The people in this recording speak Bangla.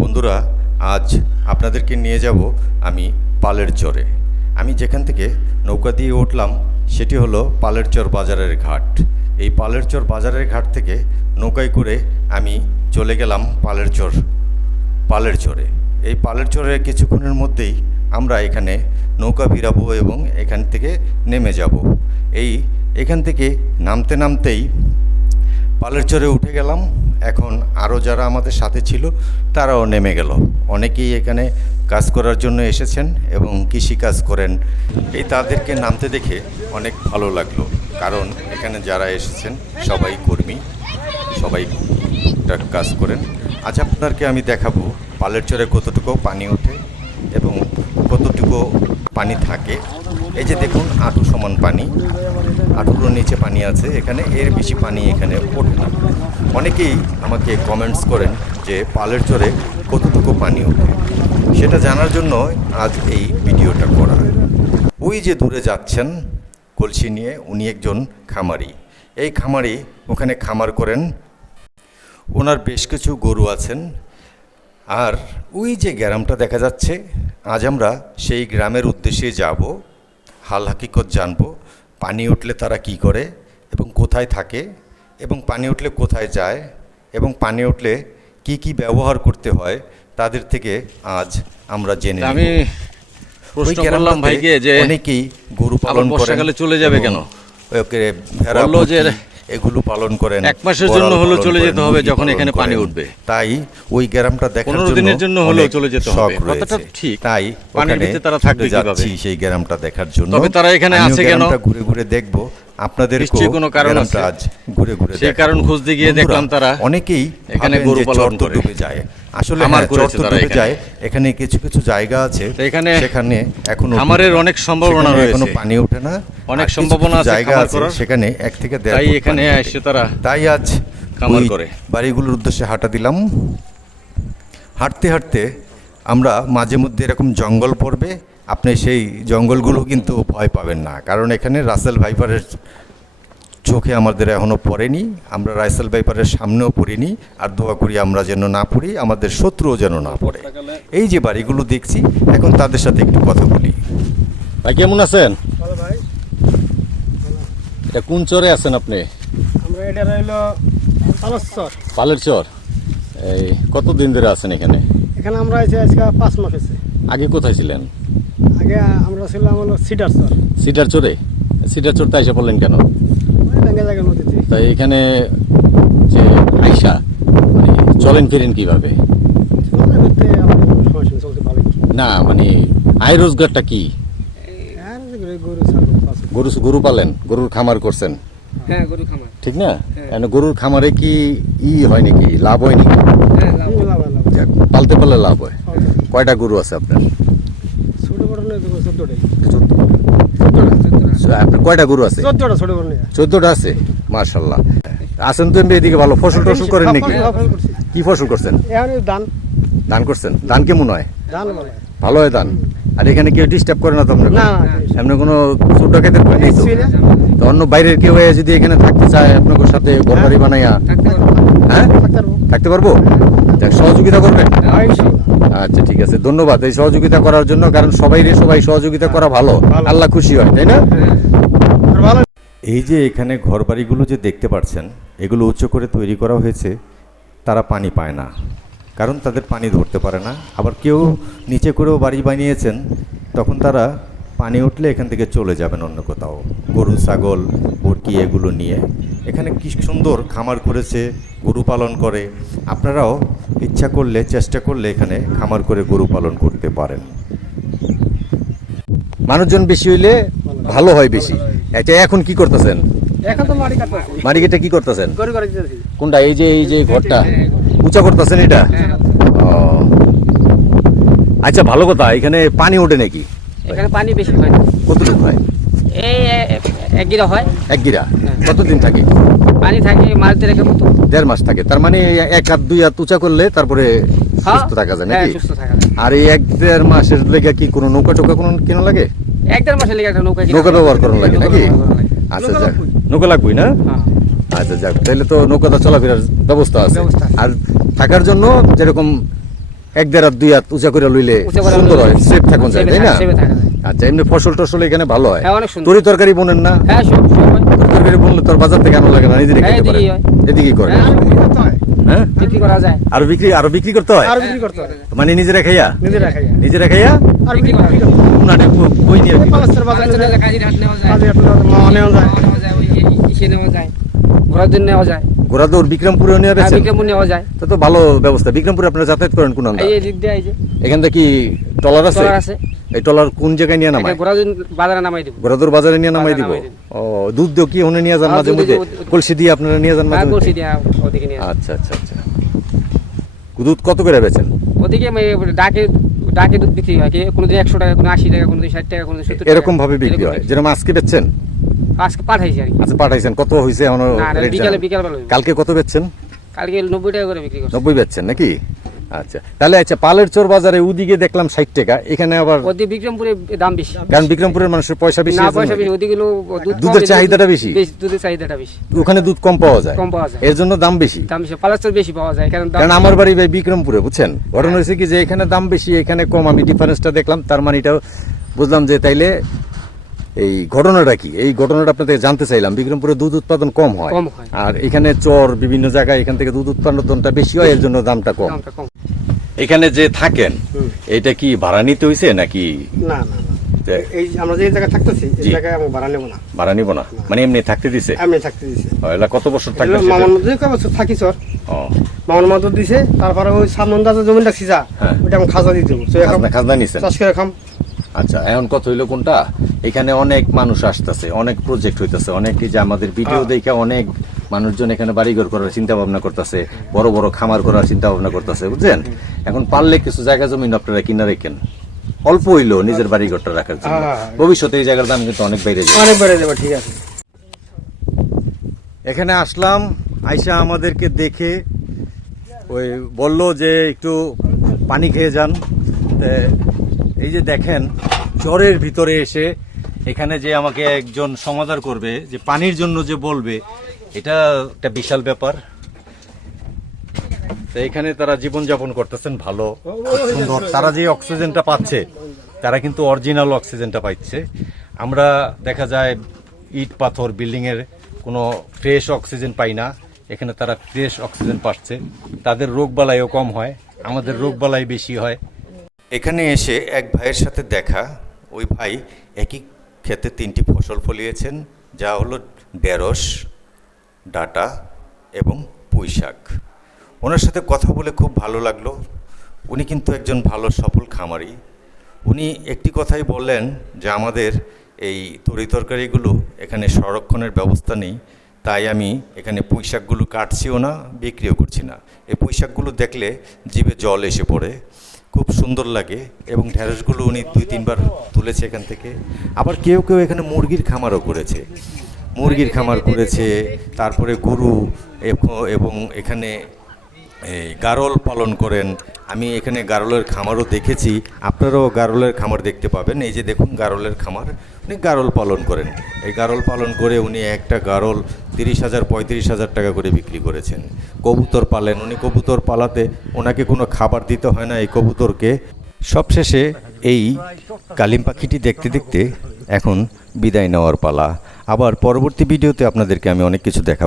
বন্ধুরা, আজ আপনাদেরকে নিয়ে যাব আমি পালের চরে। আমি যেখান থেকে নৌকা দিয়ে উঠলাম, সেটি হলো পালের চর বাজারের ঘাট। এই পালের চর বাজারের ঘাট থেকে নৌকায় করে আমি চলে গেলাম পালের চর, পালের চরে। এই পালের চরে কিছুক্ষণের মধ্যেই আমরা এখানে নৌকা ভিড়াবো এবং এখান থেকে নেমে যাব। এই এখান থেকে নামতে নামতেই পালের চরে উঠে গেলাম। এখন আরও যারা আমাদের সাথে ছিল, তারাও নেমে গেল। অনেকেই এখানে কাজ করার জন্য এসেছেন এবং কৃষি কাজ করেন। এই তাদেরকে নামতে দেখে অনেক ভালো লাগল। কারণ এখানে যারা এসেছেন, সবাই কর্মী, সবাই টুকটাক কাজ করেন। আজ আপনাদেরকে আমি দেখাবো পালের চরে কতটুকু পানি ওঠে এবং কতটুকু পানি থাকে। এই যে দেখুন আঁটু সমান পানি। আঁটুর নিচে পানি আছে। এখানে এর বেশি পানি এখানে ওঠে না। অনেকেই আমাকে কমেন্টস করেন যে পালের চরে কতটুকু পানি ওঠে। সেটা জানার জন্য আজ এই ভিডিওটা করা। ওই যে দূরে যাচ্ছেন কলসি নিয়ে, উনি একজন খামারি। এই খামারি ওখানে খামার করেন। ওনার বেশ কিছু গরু আছেন। আর ওই যে গ্রামটা দেখা যাচ্ছে আজ আমরা সেই গ্রামের উদ্দেশ্যে যাব হাল হাকিকত জানব পানি উঠলে তারা কি করে এবং কোথায় থাকে এবং পানি উঠলে কোথায় যায় এবং পানি উঠলে কি কি ব্যবহার করতে হয় তাদের থেকে আজ আমরা জেনে আমি প্রশ্ন করলাম ভাইকে যে অনেকেই গরু পালন বর্ষাকালে চলে যাবে কেন? ওকে ভেড়া এগুলো পালন করেন এক মাসের জন্য হলো চলে যেতে হবে যখন এখানে পানি উঠবে। তাই ওই গ্রামটা দেখার জন্য দিনের জন্য হলো চলে যেতে হবে। কথাটা ঠিক। তাই পানির ভিতরে তারা থাকবে যাচ্ছি কীভাবে? সেই গ্রামটা দেখার জন্য তবে তারা এখানে আছে কেন? আমরা ঘুরে ঘুরে দেখব আপনাদের কোনো কারণ আছে। আজ ঘুরে ঘুরে সেই কারণ খুঁজতে গিয়ে দেখলাম তারা অনেকেই এখানে গরু পালন করে। যায় আসলে খামার হ্যাঁ, ডুবে এখানে। যায়। এখানে কিছু কিছু জায়গা আছে। তো এখানে সেখানে এখনও খামারের অনেক সম্ভাবনা সেখানে এখনও পানি ওঠে না। অনেক সম্ভাবনা আছে জায়গা আছে সেখানে এক থেকে দেড় তাই এখানে এসে তারা তাই আজ খামার করে। বাড়িগুলোর উদ্দেশ্যে হাঁটা দিলাম। হাঁটতে হাঁটতে আমরা মাঝে মধ্যে এরকম জঙ্গল পড়বে। আপনি সেই জঙ্গলগুলো কিন্তু ভয় পাবেন না। কারণ এখানে রাসেল ভাইপারের চোখে আমাদের এখনও পড়েনি আমরা রাইসেল ভাইপারের সামনেও পড়িনি আর দোয়া করি আমরা যেন না পড়ি আমাদের শত্রুও যেন না পড়ে। এই যে বাড়িগুলো দেখছি এখন তাদের সাথে একটু কথা বলি। ভাই কেমন আছেন? ভালো ভাই। এটা কোন চরে আছেন আপনি? আমরা এটা পালের চর। এই কতদিন ধরে আছেন এখানে? এখানে আমরা এসে আজকে পাঁচ মাস হয়েছে। আগে কোথায় ছিলেন? আগে আমরা ছিলাম হলো সিডার সর সিটার চরে? সিটার চরতে এসে পড়লেন কেন? তাই এখানে যে আইসা মানে চলেন ফিরেন কীভাবে? না মানে আয় রোজগারটা কি? গরু- গরু পালেন গরুর খামার করছেন? হ্যাঁ গরু খামার। ঠিক না? হ্যাঁ। গরুর খামারে কি ই হয় নাকি? লাভ হয় নাকি? হ্যাঁ লাভ লাভ লাভ পালতে পারলে লাভ হয়। কয়টা গরু আছে আপনার? ছোট বড় চোদ্দটাই। আপনার কয়টা গরু আছে? চোদ্দটা ছোট নিয়ে। চোদ্দটা আছে? মার্শাল্লাহ আছেন তো এদিকে ভালো ফসল টসল করেন নাকি? কি ফসল করছেন? ধান। ধান করছেন? ধান কেমন হয়? ভালো হয়। ধান? আর এখানে কেউ ডিস্টার্ব করে না তো এমনি কোনো ছোট খেতে নেই তো? অন্য বাইরের কেউ যদি এখানে থাকতে চায় আপনাদের সাথে ঘর বাড়ি বানাইয়া হ্যাঁ? থাকতে পারব? থাকতে সহযোগিতা করবেন? হ্যাঁ, আচ্ছা ঠিক আছে। ধন্যবাদ এই সহযোগিতা করার জন্য কারণ সবাই রে সবাই সহযোগিতা করা ভালো। ভালো। আল্লাহ খুশি হয় তাই না? এই যে এখানে ঘরবাড়িগুলো যে দেখতে পাচ্ছেন এগুলো উচ্চ করে তৈরি করা হয়েছে তারা পানি পায় না। কারণ তাদের পানি ধরতে পারে না। আবার কেউ নিচে করেও বাড়ি বানিয়েছেন তখন তারা পানি উঠলে এখান থেকে চলে যাবেন অন্য কোথাও। গরু ছাগল মুরগি এগুলো নিয়ে। এখানে কি সুন্দর খামার করেছে গরু পালন করে। আপনারাও ইচ্ছা করলে চেষ্টা করলে এখানে খামার করে গরু পালন করতে পারেন। মানুষজন বেশি হইলে ভালো হয় বেশি। এটা এখন কি করতেছেন? মাটি কেটে কি করতেছেন? কোনটা? এই যে এই যে ঘরটা? উঁচা করতেছেন এটা? আচ্ছা ভালো কথা। এখানে পানি ওঠে নাকি? এখানে পানি বেশি হয়। কতটুকু হয়? এই এক গিরা হয়? এক গিরা কতদিন থাকে? পানি থাকে দেড়েকের মতো। দেড় মাস থাকে। তার মানে এক হাত দুই হাত উঁচা করলে তারপরে হ্যাঁ, সুস্থ থাকা যায় হ্যাঁ, নাকি? সুস্থ থাকা যায়। আর এই এক দেড় মাসের লেগে কি কোনো নৌকা টোকা কোনো কেন লাগে? এক দেড় মাসের লেগে একটা নৌকা নৌকা ব্যবহার করার লাগে নাকি করা লাগে। আচ্ছা যাক নৌকা লাগবেই না? হ্যাঁ। আচ্ছা যাক। তাহলে তো নৌকাটা চলাফেরার ব্যবস্থা আছে। ব্যবস্থা আছে। আর থাকার জন্য যেরকম এক দেড় হাত দুই হাত উঁচা করে লইলে সুন্দর হয় সেফ থাকুন যায় তাই না? থাকা- সেভে থাকা যায়। আচ্ছা এমনি ফসল টসল এখানে ভালো হয়? হ্যাঁ, অনেক সুন্দর। তরি তরকারি বোনেন না? হ্যাঁ সব সব। তরি তরকারি বললে তোর বাজার থেকে আনা লাগে না নিজেরই হ্যাঁ, খেতে পারে এদিকেই করে হ্যাঁ, বিক্রি করা যায়। আরও বিক্রি আরও বিক্রি করতে হয়? আর বিক্রি করতে হয়। মানে নিজেরা খাইয়া? নিজেরা খাইয়া। নিজেরা খাইয়া? আর বিক্রি করতে উনারে কই নিয়ে বিক্রি? করে? পালাস্টার বাজার বাজার চলে যায়, কাজির নেওয়া যায়। কাজে নেওয়া যায়। নেওয়া যায়, ওই ইসে নেওয়া যায়। ঘোরার জন্য নেওয়া যায়। গোরাদৌর বিক্রমপুরে নিয়ে হ্যাঁ, বেছেন বিক্রমপুর নেওয়া যায়। তো তো ভালো ব্যবস্থা। বিক্রমপুরে আপনারা যাতায়াত করেন কোন আন্দা এই দিক দিয়ে এই যে। এখান থেকে কি টলার আছে? ট্রলার আছে। এই টলার কোন জায়গায় নিয়ে নামায়? ঘোরার বাজারে নামাই দিব। গোরাদৌর বাজারে নিয়ে নামাই দিব? ও দুধ দিও কি ওনে নিয়ে যান হ্যাঁ, মাঝে মধ্যে? কলসি দিয়ে আপনারা নিয়ে যান হ্যাঁ, মাঝে কলসি মধ্যে দিয়া ওদিকে নিয়ে আচ্ছা আচ্ছা আচ্ছা। দুধ কত করে বেচেন? ওদিকে আমি ডাকে ডাকে দুধ বিক্রি হয়। কি কোনোদিন একশো টাকা কোনো আশি টাকা কোনোদিন ষাট টাকা সত্তর টাকা। এরকম ভাবে বিক্রি হয়। যেরকম আজকে বেচছেন? আজকে পাঠাইছি আর কি। আচ্ছা পাঠাইছেন। কত হয়েছে এখনও না না, বিকালে বিকাল বেলা কালকে কত বেচছেন? কালকে নব্বই টাকা করে বিক্রি করছি। নব্বই বেচছেন নাকি? আচ্ছা। তাহলে আচ্ছা পালের চোর বাজারে ওদিকে দেখলাম ষাট টাকা এখানে আবার ওদিকে বিক্রমপুরে দাম বেশি। কারণ বিক্রমপুরের মানুষের পয়সা বেশি না পয়সা বেশি ওদিকে দুধের চাহিদাটা বেশি? দুধের চাহিদাটা বেশি। ওখানে দুধ কম পাওয়া যায়। কম পাওয়া যায়। এর জন্য দাম বেশি। দাম বেশি পালাস্তর বেশি পাওয়া যায় কারণ কারণ আমার বাড়ি ভাই বিক্রমপুরে বুঝছেন? ঘটনা হয়েছে কি যে এখানে দাম বেশি এখানে কম। আমি ডিফারেন্সটা দেখলাম তার মানে এটাও বুঝলাম যে তাইলে এই ঘটনাটা কি? এই ঘটনাটা আপনাদের জানতে চাইলাম। বিক্রমপুরে দুধ উৎপাদন কম হয়। আর এখানে চর বিভিন্ন জায়গায় এখান থেকে দুধ উৎপাদনটা বেশি হয় এর জন্য দামটা কম। এখানে যে থাকেন এটা কি ভাড়া নিতে হয়েছে নাকি? না না না। এই আমরা যে জায়গায় থাকতেছি এই জায়গায় আমি ভাড়া নেব না। ভাড়া নিব না? মানে এমনি থাকতে দিছে? থাকতে কত বছর থাকবে এগুলো মামার মধ্যে কয় বছর থাকি সর ও। মামার মধ্যে দিছে তারপরে ওই সামন দাসের জমি রাখছি যা হ্যাঁ। আমি খাজা দিয়ে দেবো। এখন খাজনা খাজনা নিছেন? চাষ করে খাম। আচ্ছা এখন কত হইল কোনটা? এখানে অনেক মানুষ আসতেছে অনেক প্রজেক্ট হইতেছে অনেক যে আমাদের ভিডিও। দেখে অনেক মানুষজন এখানে বাড়িঘর করার চিন্তা ভাবনা করতেছে বড় বড় খামার করার চিন্তা ভাবনা করতেছে বুঝছেন? এখন পারলে কিছু জায়গা জমি আপনারা কিনা রেখেন। অল্প হইল নিজের বাড়িঘরটা রাখার জন্য। ভবিষ্যতে এই জায়গার দাম কিন্তু অনেক বেড়ে যাবে। অনেক বেড়ে যাবে ঠিক আছে। এখানে আসলাম আইসা আমাদেরকে দেখে ওই বলল যে একটু পানি খেয়ে যান। এই যে দেখেন জ্বরের ভিতরে এসে এখানে যে আমাকে একজন সমাধান করবে, যে পানির জন্য যে বলবে, এটা একটা বিশাল ব্যাপার। তো এখানে তারা জীবনযাপন করতেছেন ভালো সুন্দর। তারা যে অক্সিজেনটা পাচ্ছে, তারা কিন্তু অরিজিনাল অক্সিজেনটা পাচ্ছে। আমরা দেখা যায় ইট পাথর বিল্ডিং এর কোনো ফ্রেশ অক্সিজেন পাই না। এখানে তারা ফ্রেশ অক্সিজেন পাচ্ছে। তাদের রোগ বালাইও কম হয়, আমাদের রোগ বালাই বেশি হয়। এখানে এসে এক ভাইয়ের সাথে দেখা, ওই ভাই একই ক্ষেতে তিনটি ফসল ফলিয়েছেন, যা হলো ঢেঁড়স, ডাটা এবং পুঁই শাক ওনার সাথে কথা বলে খুব ভালো লাগল। উনি কিন্তু একজন ভালো সফল খামারি। উনি একটি কথাই বললেন যে, আমাদের এই তরিতরকারিগুলো এখানে সংরক্ষণের ব্যবস্থা নেই, তাই আমি এখানে পুঁইশাকগুলো কাটছিও না, বিক্রিও করছি না। এই পুঁইশাকগুলো দেখলে জিভে জল এসে পড়ে। খুব সুন্দর লাগে এবং ঢ্যাঁড়সগুলো উনি দুই, তিনবার তুলেছে এখান থেকে। আবার কেউ কেউ এখানে মুরগির খামারও করেছে। মুরগির খামার করেছে, তারপরে গরু এবং এখানে এই গারল পালন করেন। আমি এখানে গারলের খামারও দেখেছি। আপনারাও গারলের খামার দেখতে পাবেন। এই যে দেখুন, গারলের খামার। উনি গারল পালন করেন। এই গারল পালন করে উনি একটা গারল তিরিশ হাজার, পঁয়ত্রিশ হাজার টাকা করে বিক্রি করেছেন। কবুতর পালেন। উনি কবুতর পালাতে ওনাকে কোনো খাবার দিতে হয় না এই কবুতরকে। সবশেষে এই কালিম পাখিটি দেখতে দেখতে এখন বিদায় নেওয়ার পালা। আবার পরবর্তী ভিডিওতে আপনাদেরকে আমি অনেক কিছু দেখাবো।